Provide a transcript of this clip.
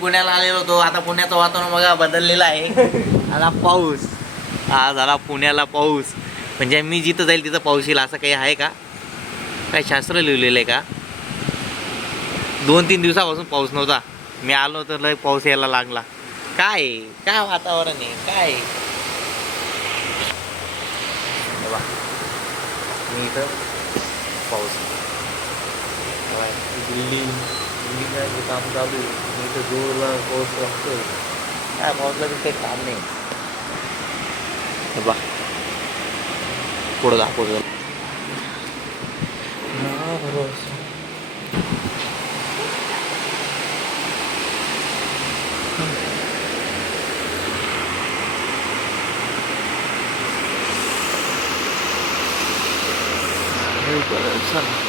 पुण्याला आलेलो होतो. आता पुण्याचं वातावरण बघा बदललेलं आहे. आला पाऊस. हा झाला पुण्याला पाऊस. म्हणजे मी जिथं जाईल तिथं पाऊस येईल असं काही आहे का? काय शास्त्र लिहिलेलं आहे का? 2-3 दिवसापासून पाऊस नव्हता. मी आलो तर लय पाऊस यायला लागला. काय काय वातावरण आहे काय? मी इथं पाऊस बिल्डिंग काम चालू आहे. मी इथं जोरदार पाऊस लागतोय. काय पाऊसला काही काम नाही. बा पुढं दाखवतो. चला